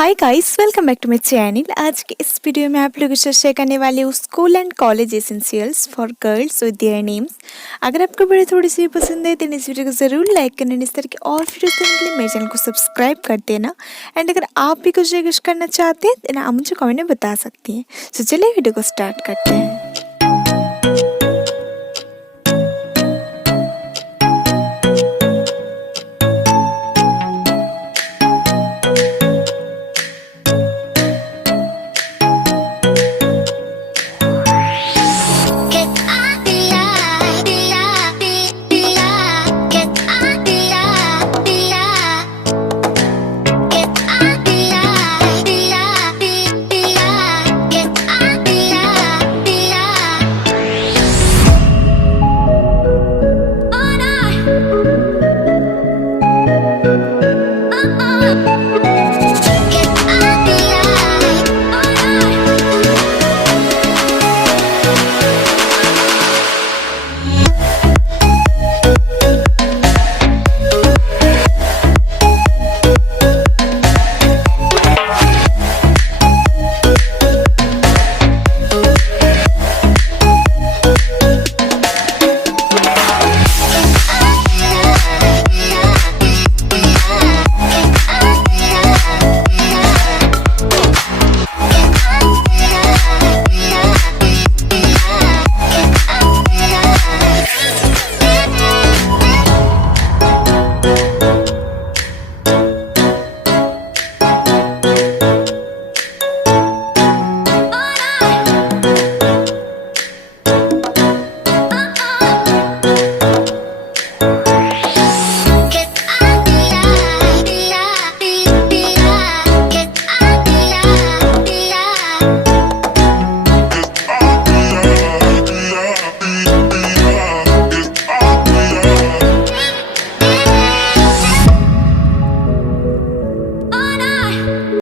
Hi guys, welcome back to my channel. आज के इस वीडियो में आप लोगों के साथ शेयर करने वाली हूँ school and college essentials for girls with their names. अगर आपको वीडियो थोड़ी सी पसंद है तो इस वीडियो को ज़रूर लाइक करना, इस तरह की और वीडियोस देखने के लिए मेरे चैनल को सब्सक्राइब कर देना। एंड अगर आप भी कुछ रिक्वेस्ट करना चाहते हैं तो आप मुझे कमेंट में बता सकती हैं। तो चलिए वीडियो को स्टार्ट करते हैं।